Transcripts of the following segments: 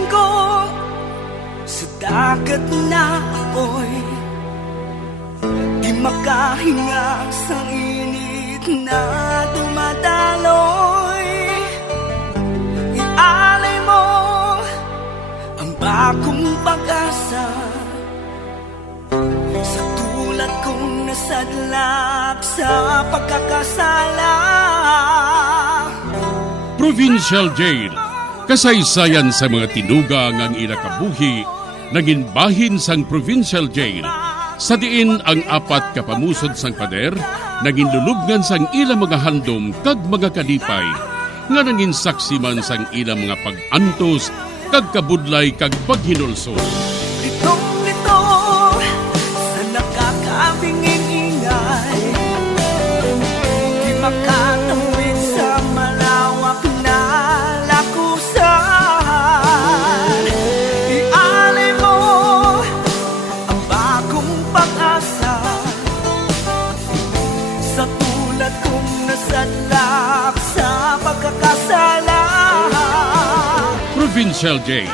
Bilanggo sa dagat na apoy, di makahinga sa init na dumadaloy. Ialay mo ang bagong pag-asa sa tulad kong nasadlak sa pagkakasala. Provincial Jail, kasaysayan sa mga tinuga ngang inakabuhi, naging bahin sang Provincial Jail. Sa diin ang apat kapamusod sang pader, naging lulubngan sang ilang mga handom kag mga kalipay, nga naging saksi man sang ilang mga pag-antos, kag kabudlay kag paghinulsol. Litong-lito sa nakakabingin ingay, di makatawid sa malawak na lakusan. Ialay mo ang bagong pag-asa sa tulad kong nasadlak sa pagkakasala. Provincial Jail,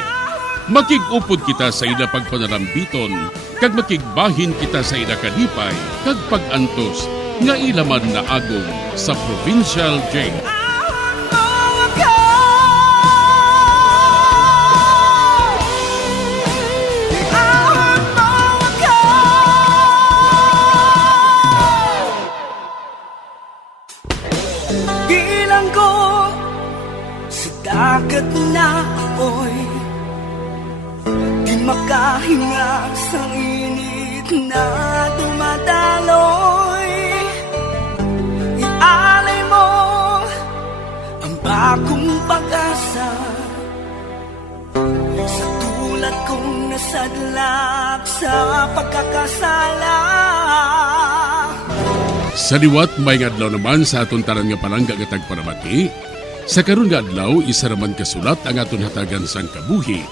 makig-upod kita sa ila pagpanarambiton, kag makigbahin kita sa ila kalipay, kag pag-antos, nga ilaman na agong sa Provincial Jail. Bilanggo sa dagat na apoy, di makahinga sa init na dumadaloy. Ialay mo ang bagong pag-asa sa tulad kong nasadlak sa pagkakasala. Sa liwat may adlaw naman sa aton tanan nga palangga nga tagparamati. Sa karon nga adlaw isa raman kasulat ang aton hatagan sang kabuhi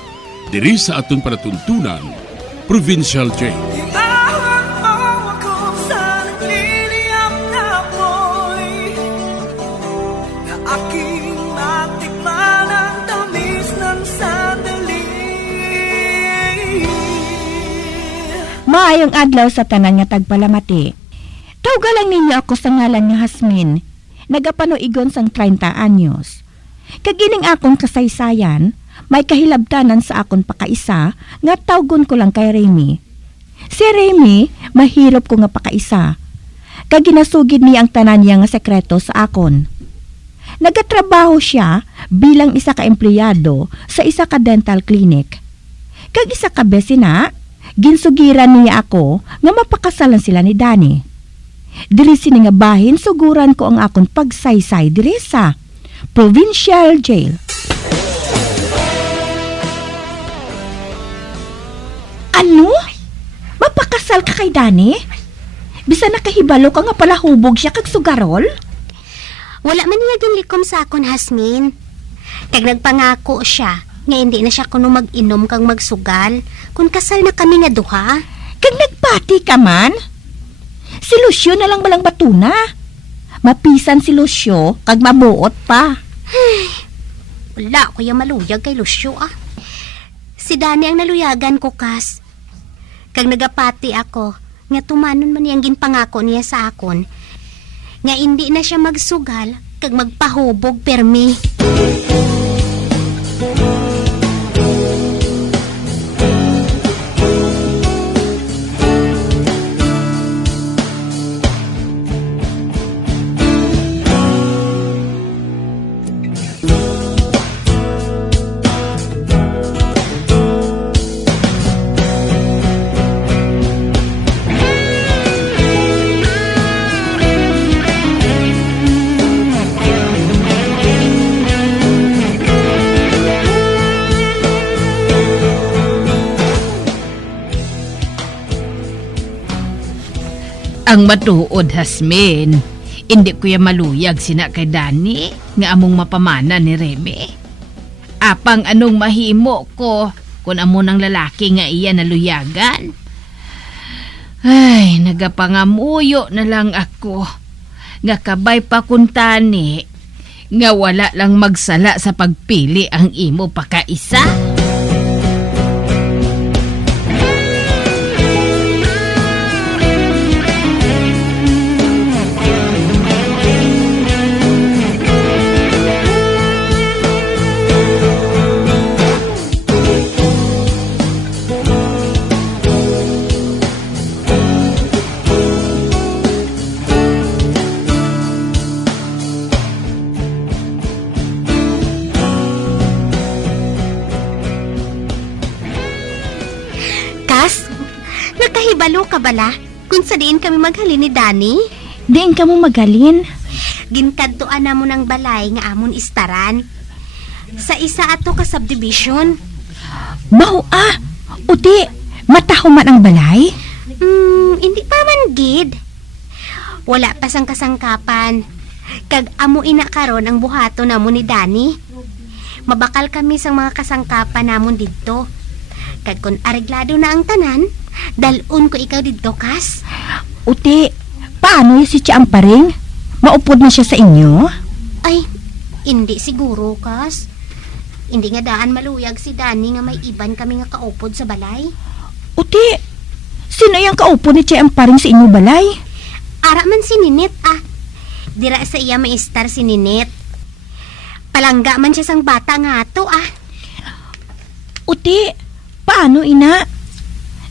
diri sa aton panatuntunan, Provincial Jail. Iahon mo ako sa nagliliyap na apoy, na aking matikman ang tamis ng sandali. Maayong adlaw sa tanan nga tagpalamati. Tawgalang ninyo ako sa ngalan nga Hasmin, nagapanuigon sang 30 anyos. Kagining akong kasaysayan, may kahilabtanan sa akon pakaisa, nga tawgon ko lang kay Remy. Si Remy, mahirap ko nga pakaisa. Kaginasugid niya ang tanan niya nga sekreto sa akon. Nagatrabaho siya bilang isa ka empleyado sa isa ka dental clinic. Kag isa ka besina, ginsugiran niya ako nga mapakasalan sila ni Danny. Diri sini nga bahin suguran ko ang akong pagsaysay diri sa Provincial Jail. Ano? Mapakasal ka kay Danny? Bisa nakahibalo ka nga pala hubog siya kag sugarol? Wala man niya ginlikom sa akon, Hasmin. Kag nagpangako siya nga hindi na siya kuno mag-inom kang magsugal kung kasal na kami nga duha. Kag nagpati ka man? Si Lucio na lang balang batuna. Mapisan si Lucio, kag mabuot pa. Wala ko yung maluyag kay Lucio Si Danny ang naluyagan ko, Kas. Kag nagapati ako, nga tumanon man niyang ginpangako niya sa akon, nga hindi na siya magsugal, kag magpahubog permi. Ang matuod, Hasmin, hindi ko ya maluyag sina kay Danny nga among mapamana ni Remy. Apang anong mahimo ko kung amo ng lalaki nga iya naluyagan? Ay, nagapangamuyo na lang ako. Nga kabay pa kuntani, nga wala lang magsala sa pagpili ang imo pakaisa. Mahibalo ka bala kung sa diin kami maghalin ni Danny? Diin ka mo magalin. Ginkadtoan na mo ng balay nga amon istaran. Sa isa ato ka subdivision. Baho uti, mataho man ang balay. Hindi pa man gid. Wala pa sang kasangkapan. Kag amo ina karon ang buhato namo ni Danny. Mabakal kami sang mga kasangkapan namon didto. Kag kun areglado na ang tanan, dalun ko ikaw didto kas. Uti, paano si Tia Amparing? Maupod na siya sa inyo? Ay, hindi siguro kas. Hindi nga daan maluyag si Danny nga may iban kami nga kaupod sa balay. Uti, sino yung kaupod ni Tia Amparing sa inyo balay? Ara man si Ninit Dira sa iya maistar si Ninit. Palangga man siya sang bata nga ato Uti, paano ina?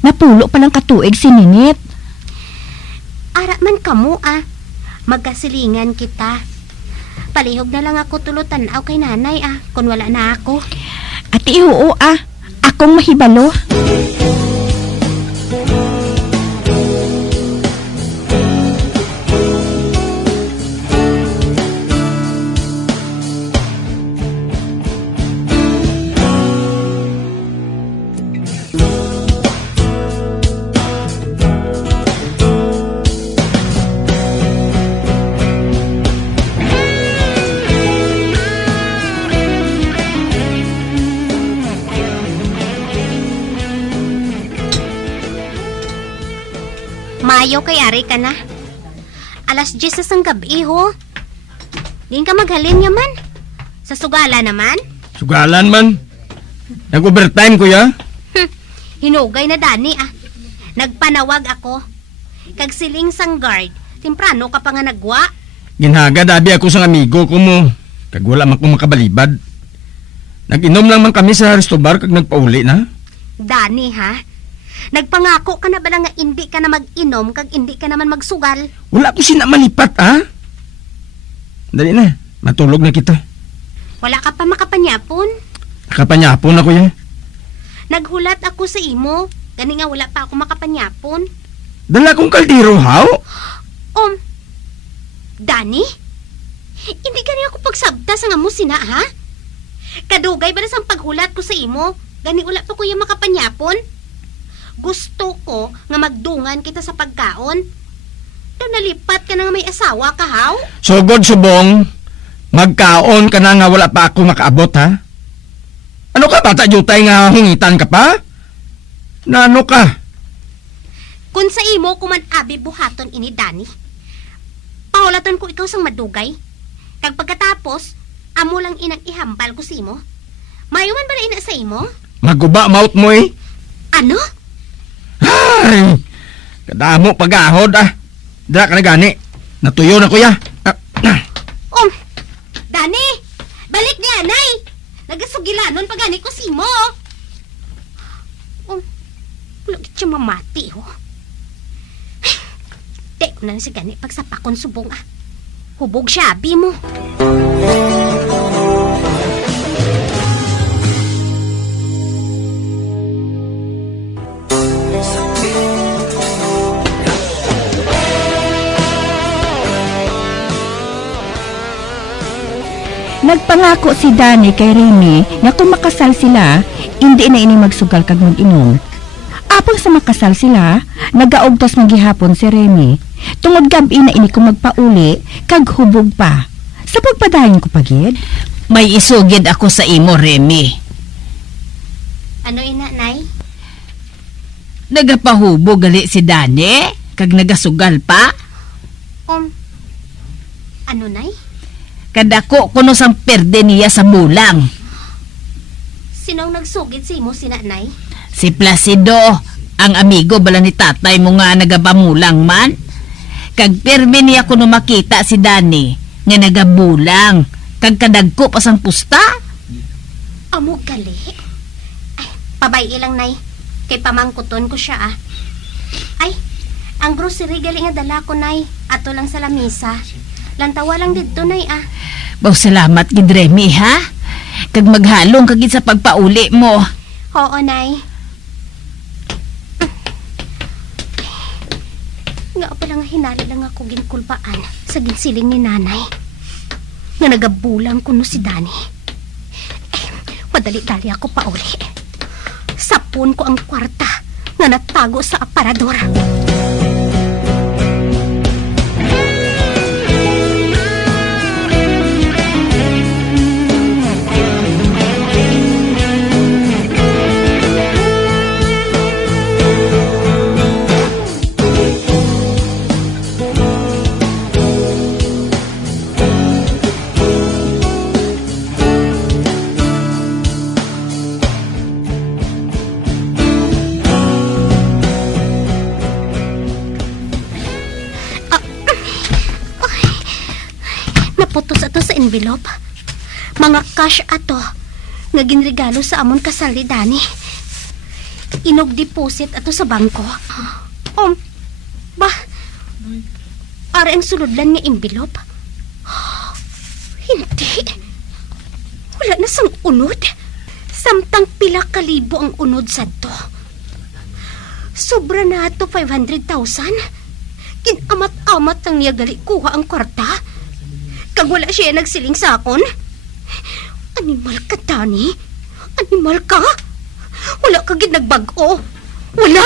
Napulo palang katuig si Ninit. Ara man kamo magkasilingan kita. Palihog na lang ako tulutan kay nanay kung wala na ako. Ati oo akong mahibalo. Mayo kay ari ka na. Alas 10 na sang gabi ho. Din ka maghalin yaman. Sa sugala naman. Sugalan man. Nag-overtime, kuya. Hinugay na Danny Nagpanawag ako. Kag siling sang guard. Temprano ka pa nga nagwa. Ginhaga dabi ako sa amigo ko mo. Kag wala man kong makabalibad. Nag-inom lang man kami sa resto bar kag nagpauli na. Danny Nagpangako ka na bala nga hindi ka na mag-inom kag hindi ka naman magsugal. Wala ko sina malipat, Dali na, matulog na kita. Wala ka pa makapanyapon. Nakapanyapon na, kuya. Naghulat ako sa imo. Gani nga wala pa ako makapanyapon. Dala kong kaldero, haw? Danny? Hindi gani ako pagsabta sa nga mo sina, Kadugay ba na sang paghulat ko sa imo? Gani wala pa kuya makapanyapon? Gusto ko nga magdungan kita sa pagkaon. Daw nalipat ka na nga may asawa ka, haw? Sugod subong, magkaon ka na nga wala pa ako makaabot, ha? Ano ka, bata jutay nga hungitan ka pa? Na ano ka? Kung sa imo ko man abi buhaton ini, Danny. Paulatan ko ikaw sang madugay. Kag pagkatapos, amo lang inang ihambal ko sa imo. Mayuman ba na ina sa imo? Maguba mouth mo, Ano? Ay, kadamo pag-ahod, Dala ka na gani. Natuyo na, kuya. Danny! Balik ni anay! Nagasugilanon pa gani ko si mo. Wala siya mamati, Di ko na si gani pagsapakon subong, Hubog siya, abi mo. Nagpangako si Danny kay Remy na kung makasal sila, hindi na ini magsugal kag mag-inom. Apang sa makasal sila, nagaugtos magihapon si Remy. Tungod gabi na ini kung magpauli, kag hubog pa. Sa pagpadayon ko pagid. May isugid ako sa imo, Remy. Ano ina, nay? Nagapahubo gali si Danny, kag nagasugal pa. Ano, nay? Kadako kuno sang perde niya sa bulang. Sinong nagsugid si mo, sina, nay? Si Placido, ang amigo bala ni tatay mo nga nagabamulang man. Kag perme niya kuno makita si Danny nga nagabulang. Kag kadagko pa sang pusta. Amo gali. Ay, pabay ilang, nay. Kay pamangkuton ko siya, Ay, ang grocery gali nga dala ko, nay. Ato lang sa lamisa. Lantawa lang dito, nay, Baw salamat gid Remy, ha? Kag maghalong kagid sa pagpauli mo. Oo, nay. Nga pala nga hinali lang ako ginkulbaan sa ginsiling ni nanay. Nga nagabulang kuno si Dani. Madali-dali ako pa uli. Sapon ko ang kwarta nga natago sa aparador. Naputos ato sa envelope. Mga cash ato nga ginregalo sa amon kasal ni Dani. Inog deposit ato sa bangko. Ba? Ara ang sulodlan nga envelope? Hindi. Wala na sang unod. Samtang pila kalibo ang unod sa to. Sobra na ato 500,000. Kinamat-amat ang niya gali kuha ang kwarta. Kag wala siya nagsiling sa akon? Animal ka, Dani? Animal ka? Wala ka gid nagbago. Wala!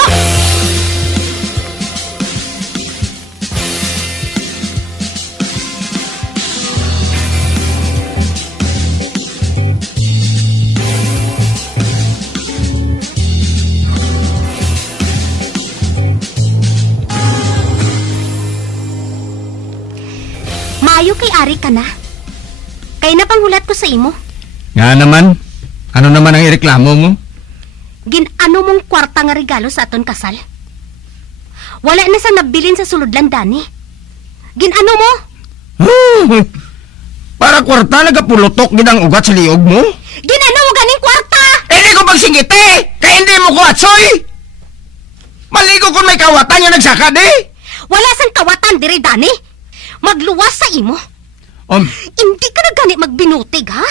Maayo kay Ari ka na. Kaya napanghulat ko sa imo. Nga naman. Ano naman ang ireklamo mo? Ginano mong kwarta nga regalo sa aton kasal? Wala na sa nabilin sa sulodlan, Dani. Ginano mo? Para kwarta nagapulutok gid ang ugat sa liog mo? Ginano mo ganing kwarta? Hindi ko pagsingiti! Kaya hindi mo ko atsoy! Maligo kung may kawatan yung nagsaka di! Wala sang kawatan diri, Dani. Magluwas sa imo. Hindi ka na gani magbinutig, ha?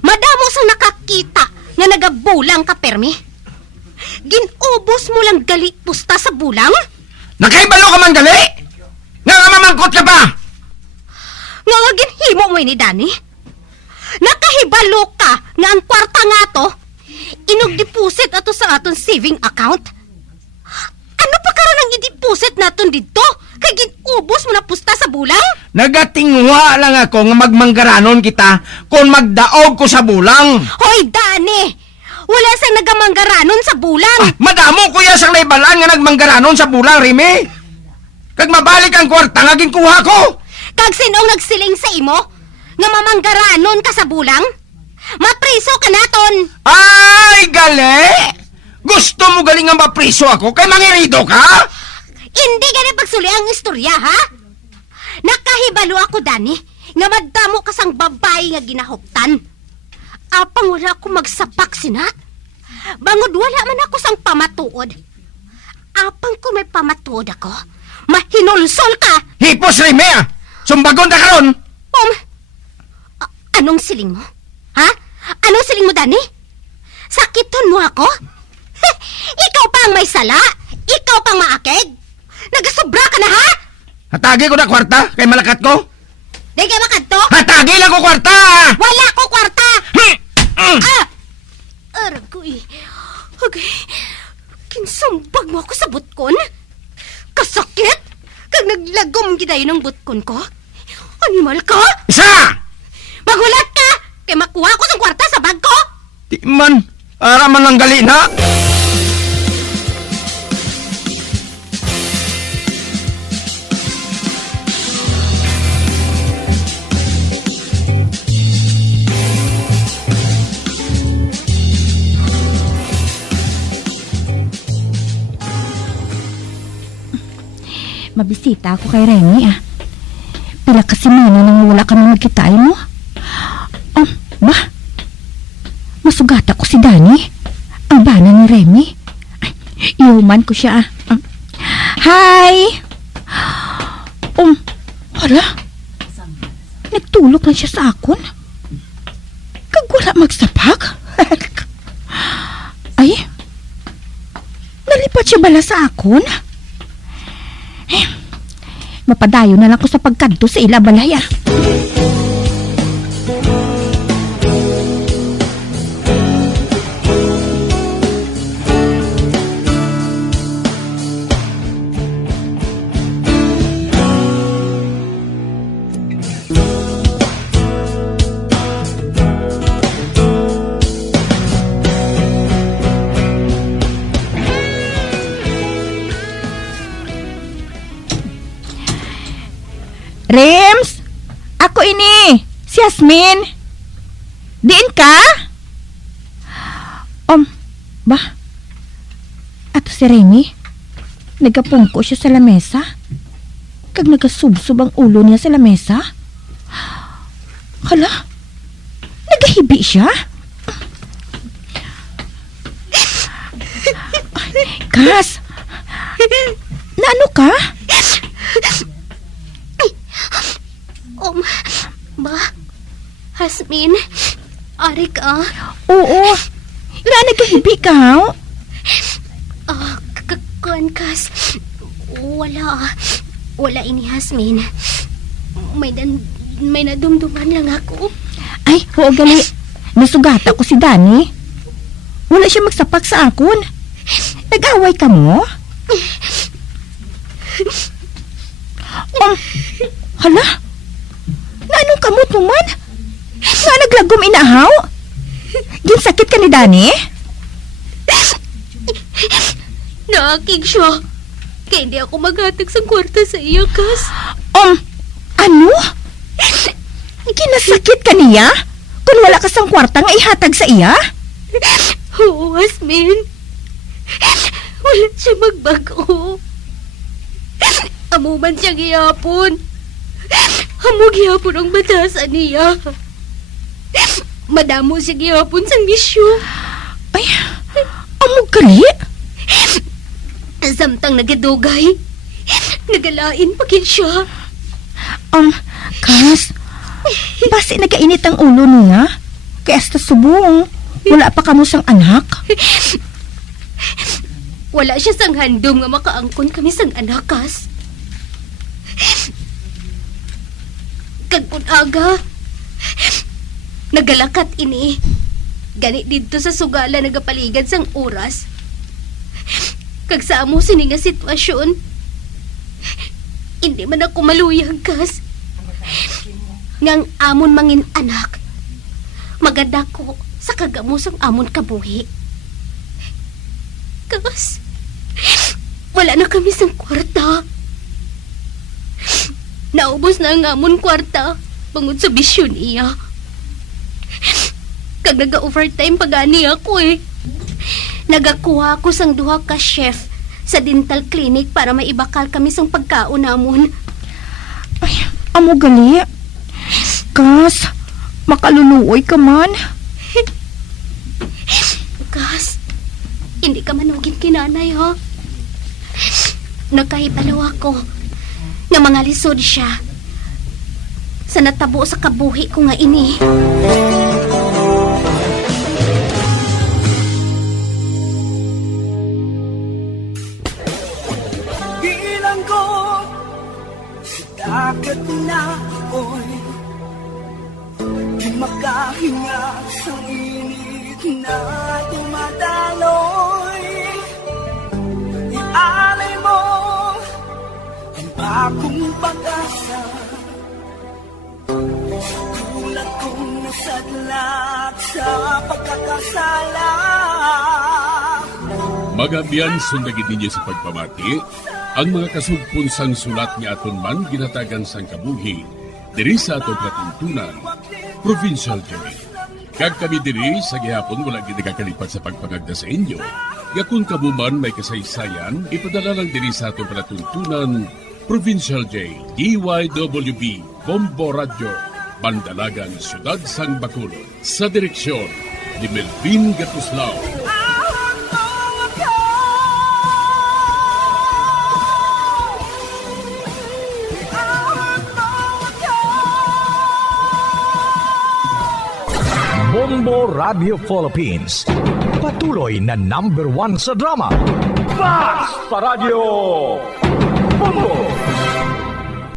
Madamo sang nakakita nga nagabulang ka, permi. Ginubos mo lang gali pusta sa bulang? Nakaibalo ka man gali? Nga mamangkot ka pa! Nga ginhimo mo ini, Dani. Nakahibalo ka nga ang kwarta nga to inog deposit ato sa aton saving account. Ano pa karon ang i-deposit naton dito? Kay ginubos mo na pusta sa bulang? Nagatingwa lang ako nga magmanggaranon kita kung magdaog ko sa bulang. Hoy, Dani! Wala sang nagamanggaranon sa bulang. Madamo kuya sang naibalaan nga nagmanggaranon sa bulang, Remy. Kag mabalik ang kwarta nga ginkuha ko. Kag sinong nagsiling sa imo nga mamanggaranon ka sa bulang? Mapriso ka naton. Ay, gali! Gusto mo galing nga mapriso ako kay mangirido ka? Hindi ka na pagsuli ang istorya, ha? Nakahibalo ako, Dani, nga madamo ka sang babae nga ginahuptan. Apang wala ako magsapak sina. Bangod wala man ako sang pamatuod. Apang kung may pamatuod ako, mahinulsol ka. Hipos, Remy, ah! Sumbagon ka karon! Anong siling mo? Ha? Anong siling mo, Dani? Sakiton mo ako? Ikaw pa ang may sala? Ikaw pang maakig? Nagasobra ka na, ha? Hatagi ko na kwarta kay malakat ko. Di ka makadto? Hatagi lang ko kwarta! Wala ko kwarta! Aragoy. Okay. Kinsambag mo ako sa butkon? Kasakit? Kag naglagom gidayon ng butkon ko? Animal ka? Isa! Magulat ka! Kay makuha ko sa kwarta sa bag ko? Di man, para man lang gali na. Mabisita ako kay Remy, ah. Pila kasi mana nang wala kami magkitay mo. Ba? Masugat ako si Dani. Ang bana ni Remy. Ay, iuman ko siya, ah. Hi! Hala? Nagtulog lang siya sa akon. Kag wala magsapak. Ay, nalipat siya bala sa akon? Mapadayo na lang ko sa pagkanto sa ila balay ah. Rems! Ako ini! Si Yasmin! Diin ka? Ba? Ato si Remy? Nagapungko siya sa lamesa? Kag nagasubsob ang ulo niya sa lamesa? Hala? Nagahibi siya? Ay, Kas! Naano ka? Ba? Hasmin? Ari ka? Oo. Nga nagahibi ka, ha? Kuan kas. Wala ini Hasmin. May nadumduman lang ako. Ay, oo gali. Nasugata ko si Danny. Wala siya magsapak sa akon. Nag-away ka mo? Hala? Anong kamot mo man? Nga naglagom inahaw? Ginsakit ka ni Danny? Naakig siya. Kaya hindi ako maghatag sa kwarta sa iya, kas. Ano? Ginasakit ka niya? Kung wala ka sang kwarta nga ihatag sa iya? Oo, Hasmin. Wala siya magbago. Amo man siya gihapon. Amo gihapon ang batasan niya. Madamo siya gihapon sang bisyo. Ay, amo gali? Samtang nagadugay, nagalain pa kin siya. Kas, basi nagainit ang ulo niya? Kaya hasta subong, wala pa kamo sang anak? Wala siya sang handom nga makaangkon kami sang anakas. Kagkun aga, nagalakat ini. Gani dito sa sugala nagapaligad sang oras. Kag sa amo sini nga sitwasyon, hindi man ako maluyag, kas. Ngang amon mangin anak, maganda ko sa kagamusang amon kabuhi. Kas, wala na kami sang kwarta. Naubos na ang amon kwarta bangod sa bisyon iya. Kag naga-overtime pagani ako eh. Nagakuha ako sang duha ka chef sa dental clinic para maibakal kami sang pagkaon namon. Ay, amo gali. Kas, makaluluoy ka man. Kas, hindi ka manugin kinanay ha. Nagkahibalaw ako na mga lisod siya sa natabo sa kabuhi ko nga ini. Bilang ko sa dagat na apoy, di makahinga sa init na dumadaloy. Ialay mo ang bagong pag-asa, tulad kong nasadlat sa pagkakasala. Magabiyan sundagin ninyo sa pagpamati, ang mga kasugpon sang sulat nga aton man ginatagan sang kabuhi, diri sa atong katuntunan, Provincial Journey. Kag kami diri sa gihapon wala ginagakalipat sa pagpangagda sa inyo. Yakun kabuman may kasaysayan, ipadala lang diri sa atong palatuntunan, Provincial J, DYWB, Bombo Radio, Bandalagan, Siyudad Sang Bacolod. Sa direksyon ni Melvin Gatuslao. Bombo Radio Philippines. Patuloy na #1 sa drama. Fast sa radyo. Bombo!